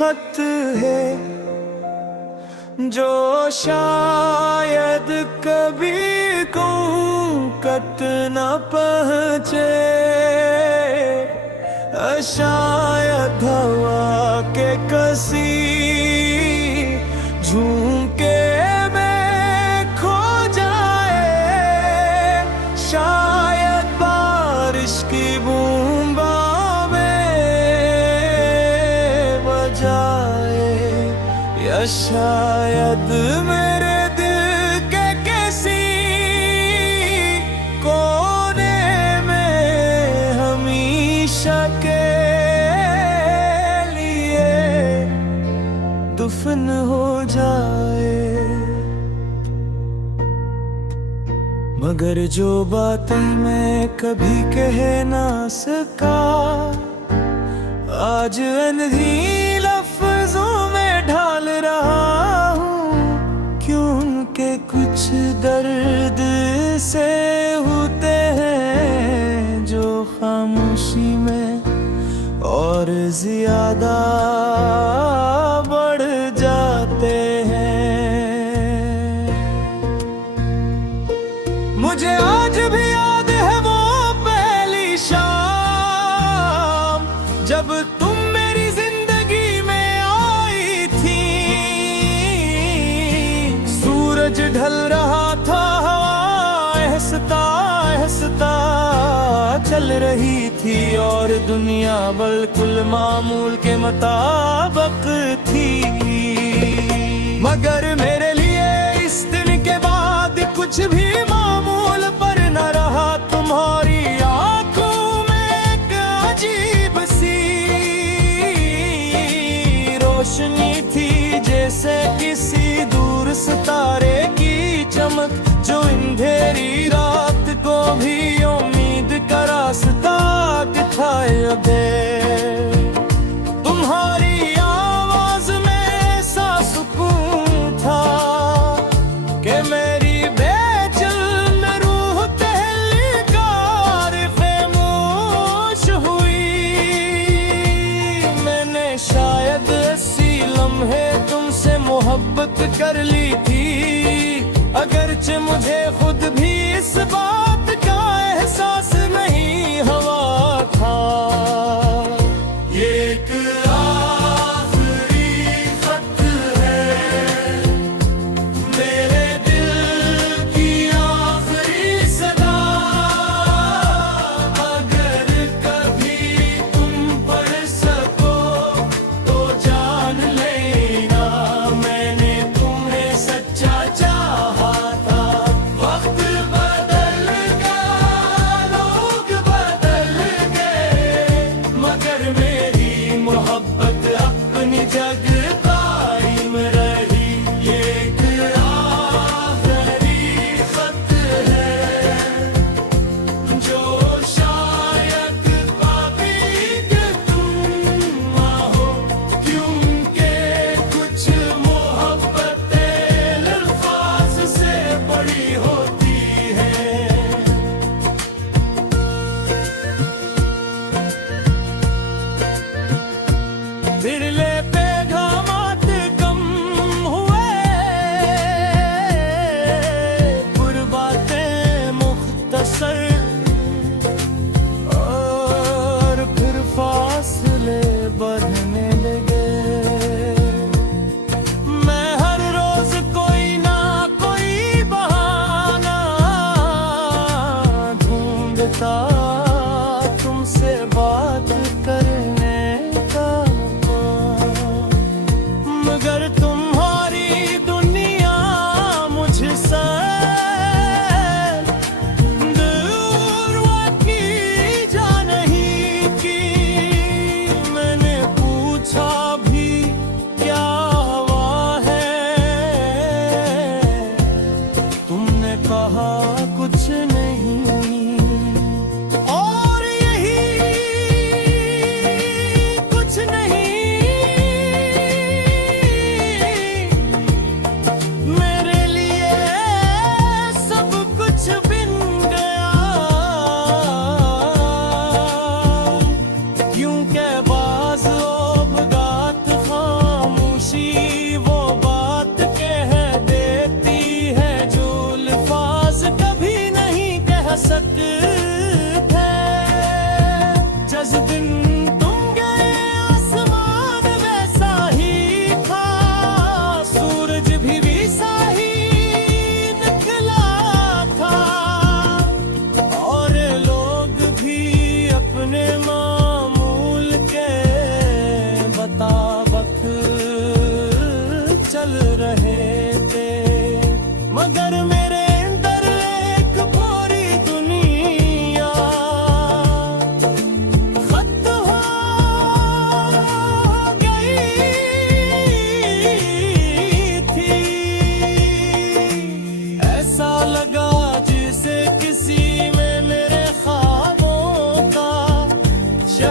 खत है जो शायद कभी तुम कत न पहुँचे। शायद हवा के कसी झूके में खो जाए। शायद बारिश की बूंदा में बजाए, या शायद मेरे दिल के किसी कोने में हमेशा के दफन हो जाए। मगर जो बातें मैं कभी कह ना सका, आज अंधी लफ्जों में ढाल रहा हूँ। क्यों उनके कुछ दर्द से होते हैं जो खामोशी में और ज्यादा बढ़ जाते हैं। मुझे आज भी याद है वो पहली शाम जब तुम मेरी जिंदगी में आई थी। सूरज ढल रहा था, हवा आहिस्ता आहिस्ता चल रही थी और दुनिया बिल्कुल मामूल के मुताबिक थी। मगर मेरे लिए इस दिन के बाद कुछ भी मामूल पर न रहा। तुम्हारी आंखों में एक अजीब सी रोशनी थी, जैसे किसी दूर सितारे की चमक जो अंधेरी रात को भी उम्मीद का रास्ता दिखाए दे। तुम्हारी आवाज में ऐसा सुकून था कि मेरी बेचैन रूह तहलकार खामोश हुई। मैंने शायद ऐसी लम्हे तुमसे मोहब्बत कर ली थी, अगरचे मुझे खुद भी इस बात का एहसास नहीं हुआ था। ये एक आखिरी खत है, मेरे दिल की आखिरी सदा। अगर कभी तुम पढ़ सको तो जान लेना, मैंने तुम्हें सच्चा चाहा था। वक्त बदल गया, लोग बदल गए, मगर मेरी मोहब्बत अपनी जगह कायम रही। ये एक आखिरी खत है जो शायद कभी कि तुम हो, क्योंकि कुछ मोहब्बतें अल्फाज से बड़ी होती है। बिरले पैगामात कम हुए, बातें मुख्तसर, और फिर फासले बढ़ने लगे। मैं हर रोज कोई ना कोई बहाना ढूंढता तुमसे बात करने का, मगर तुम्हारी दुनिया मुझसे दूर की जा नहीं की। मैंने पूछा भी क्या हुआ है, तुमने कहा कुछ नहीं। और यही कुछ नहीं मेरे लिए सब कुछ बिन गया।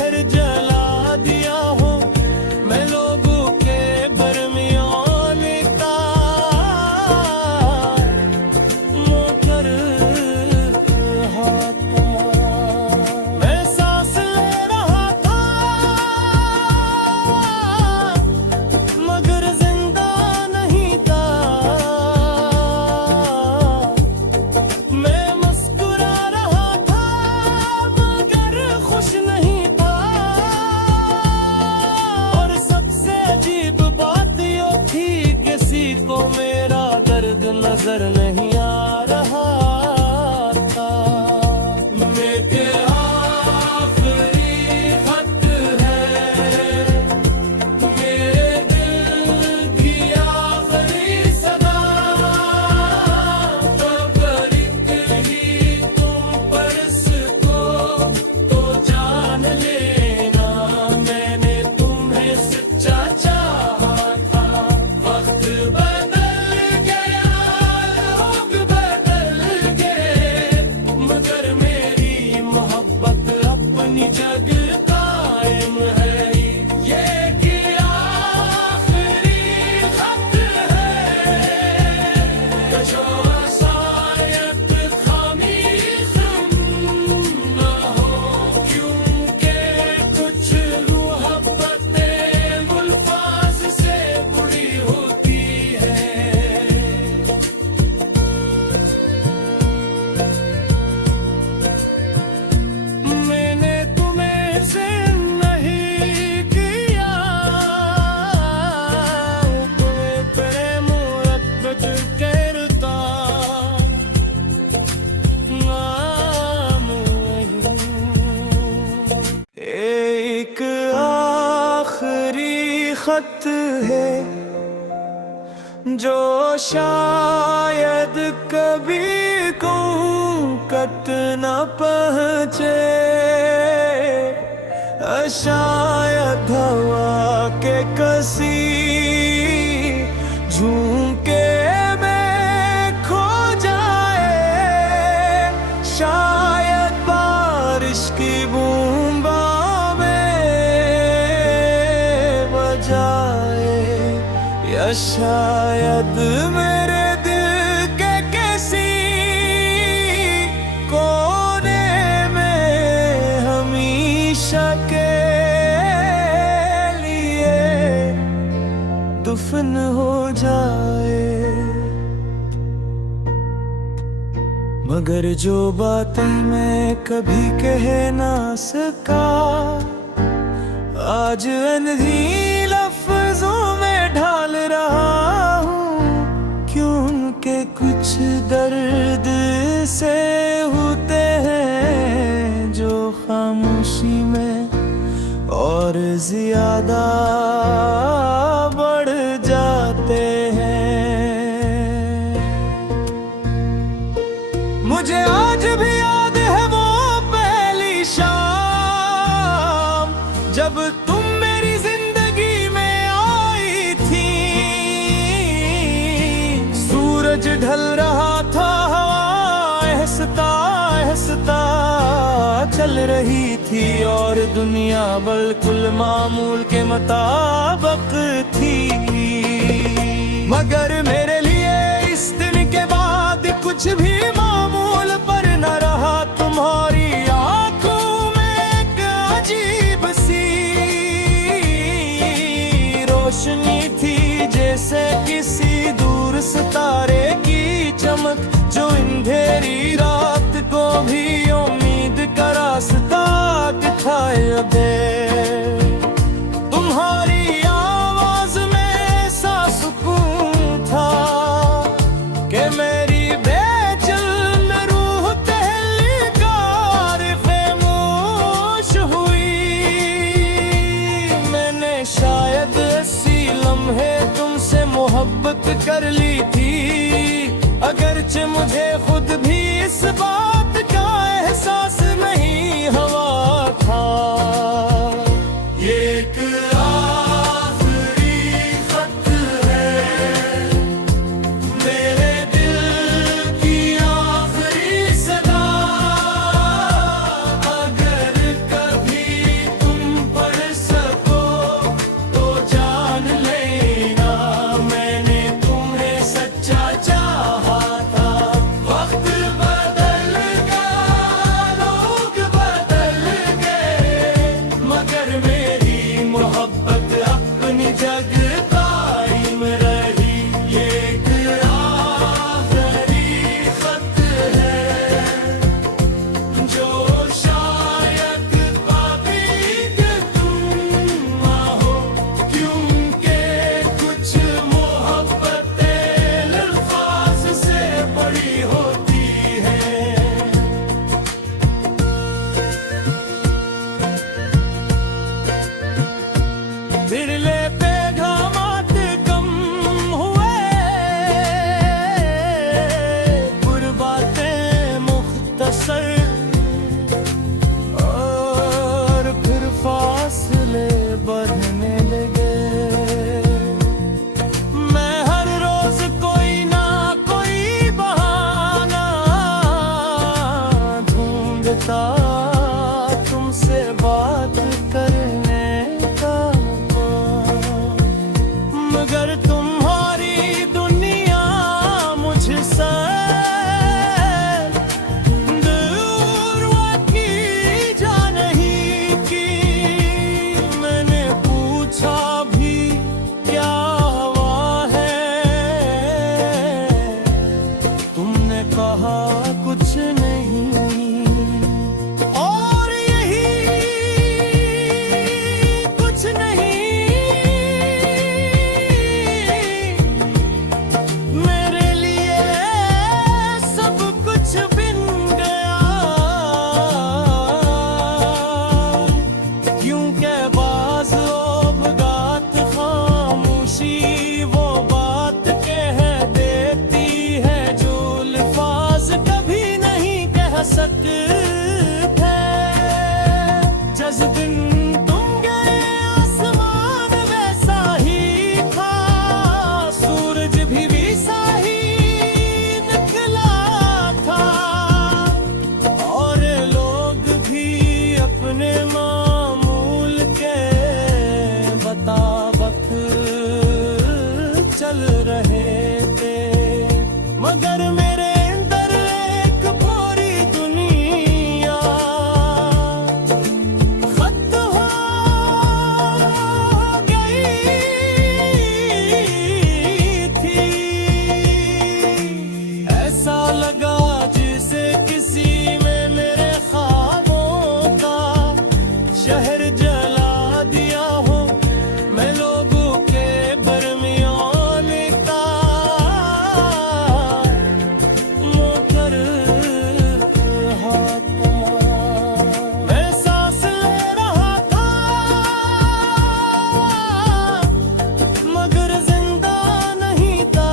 जहर जला दिया हो मैं लोगों के बरमियान का मोकर हाथा। मैं सांस ले रहा था मगर जिंदा नहीं था। मैं मुस्कुरा रहा था मगर खुश नहीं था। और सबसे अजीब बात ये थी किसी को मेरा दर्द नजर नहीं आ रहा था। मेरे आखिरी खत है मेरे दिल की आखिरी सदा। अगर ही तुम पर इसको तो जान लेना मैंने तुम्हें सच्चा चाहा था। वक्त बदल गया लोग बदल गए मगर मेरी मोहब्बत अपनी जगह कायम है। ये कि आखिरी खत है जो शायद खामियां न हो क्योंकि कुछ मोहब्बतें मुल्फाज से बुरी होती है। मैंने तुम्हें से नहीं किया तुम्हें प्रेम रब्बत करता नाम एक आखिरी खत है जो शायद कभी कत न पहुँचे। शायद हवा के कसी झूके में खो जाए। शायद बारिश की बूंदा में बजाए या शायद मेरे दिल के किसी कोने में हमेशा के लिए दफन हो जाए। मगर जो बातें मैं कभी कह ना सका आज अंधी लफ्जों में ढाल रहा हूँ। क्यों उनके कुछ दर्द से होते हैं जो खामोशी में और ज्यादा बढ़ जाते हैं। मुझे आज भी याद है वो पहली शाम जब तुम मेरी जिंदगी में आई थी। सूरज ढल रहा था हवा ऐसता ऐसता चल रही थी और दुनिया बिल्कुल मामूल के मुताबिक थी। मगर मेरे लिए इस दिन के बाद कुछ भी मामूल पर न रहा। तुम्हारी आंखों में एक अजीब सी रोशनी थी जैसे किसी दूर सितारे की चमक जो अंधेरी रात को भी उम्मीद का रास्ता दिखाए दे। तुम्हारी आवाज में ऐसा सुकून था कि मेरी बेचैन रूह तहलकार खामोश हुई। मैंने शायद ऐसी लम्हे तुमसे मोहब्बत कर ली थी अगरचे मुझे खुद भी इस बात का एहसास नहीं हुआ था। ये एक आखिरी खत है मेरे दिल की आखिरी सदा। अगर कभी तुम बिरले पे घामात कम हुए, गुरबातें मुख्तसर, और फिर फासले बढ़ने लगे। मैं हर रोज कोई ना कोई बहाना ढूंढता तुमसे बात करने का, मगर तुम्हारी दुनिया मुझसे दूर की जा नहीं की। मैंने पूछा भी क्या हुआ है, तुमने कहा कुछ नहीं। और यही कुछ नहीं मेरे लिए सब कुछ बिन गया, क्योंकि बाज़ औक़ात खामोशी वो बात कह देती है जो अल्फाज़ कभी नहीं कह सकते। जिस दिन तुम गए आसमान वैसा ही था, सूरज भी वैसा ही निकला था, और लोग भी अपने मामूल के मुताबिक चल रहे थे, मगर मेरे अंदर एक पूरी दुनिया खत्म हो गई थी। ऐसा लगा जैसे किसी में मेरे ख्वाबों का शहर जला दिया हो, मैं लोगों के बरमियान का मुकर हाथा। मैं सांस ले रहा था मगर जिंदा नहीं था,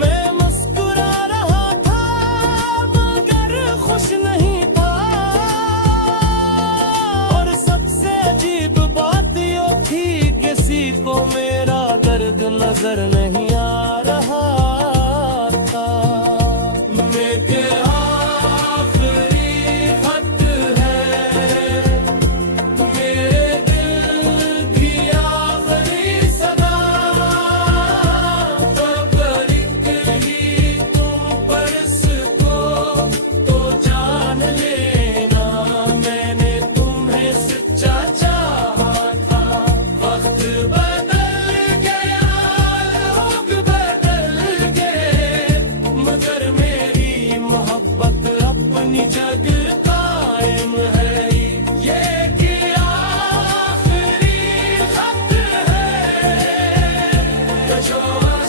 मैं मुस्कुरा रहा था मगर खुश नहीं था। और सबसे अजीब बात ये थी किसी को मेरा दर्द नजर नहीं आ रहा था। मेरे आखिरी खत है, मेरे दिल की आखिरी सदा, अगर ही तुम पर इसको तो जान लेना, मैंने तुम्हें सच्चा चाहा था। वक्त बदल गया, लोग बदल गए, मगर मेरी मोहब्बत अपनी जगह कायम है। ये कि आखिरी खत है जो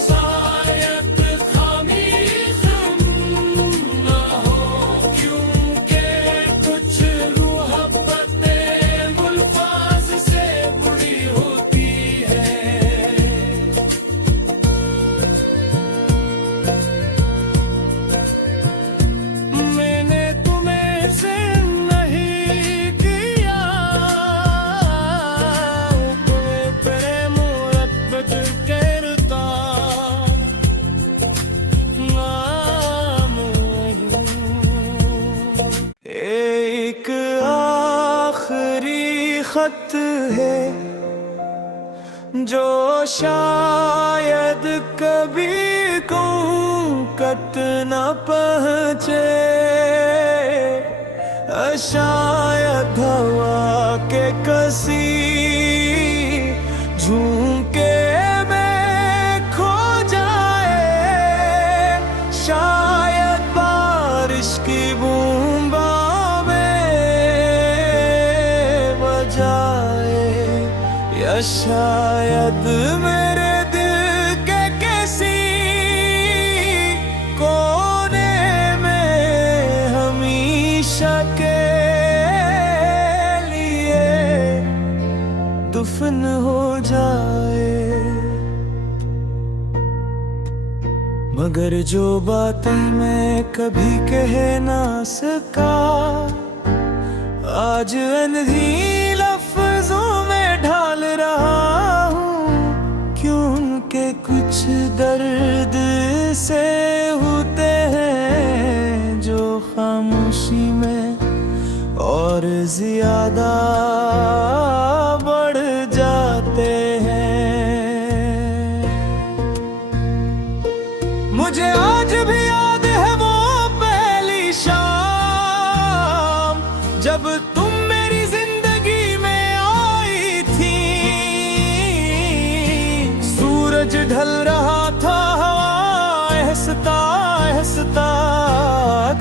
शायद खामी न हो, क्योंकि कुछ मोहब्बतें मुल्फाज से बुरी होती है। मैंने तुम्हें से नहीं किया, तुम्हें प्रेम रब्बत करता नाम नहीं। एक आखिरी खत है जो शायद कभी कत न पहुँचे, शायद हवा के कसी झूके में खो जाए, शायद बारिश की बूंदा में बजाए, या शायद मेरे दिल के किसी कोने में हमेशा के लिए दफन हो जाए। मगर जो बातें मैं कभी कह ना सका, आज अंधी लफ्जों में ढाल रहा हूँ। क्यों उनके कुछ दर्द से होते हैं जो खामोशी में और ज्यादा बढ़ जाते हैं। मुझे आज भी याद है वो पहली शाम जब तुम मेरी जिंदगी में आई थी। सूरज ढल रहा था, हवा ऐसता ऐसता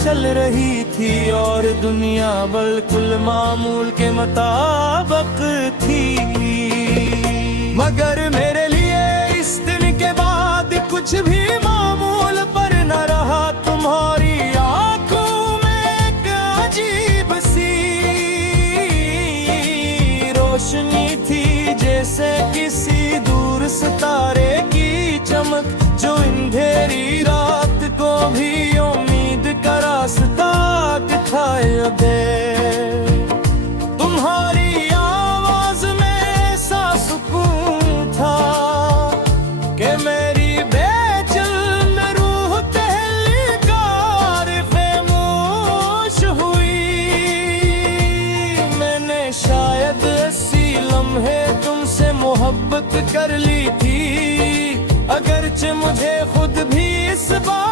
चल रही थी और दुनिया बिल्कुल मामूल के मुताबिक थी। मगर मेरे लिए इस दिन के बाद कुछ भी मामूल पर न रहा। तुम्हारी आंखों में एक अजीब सी रोशनी थी, जैसे किसी दूर सितारे की चमक जो अंधेरी रात को भी उम्मीद का रास्ता दिखाए दे। तुम्हारी आवाज में ऐसा सुकून था कि मेरी बेचैन रूह तहलकार खामोश हुई। मैंने शायद ऐसी लम्हे तुमसे मोहब्बत कर ली थी, अगरचे मुझे खुद भी इस बात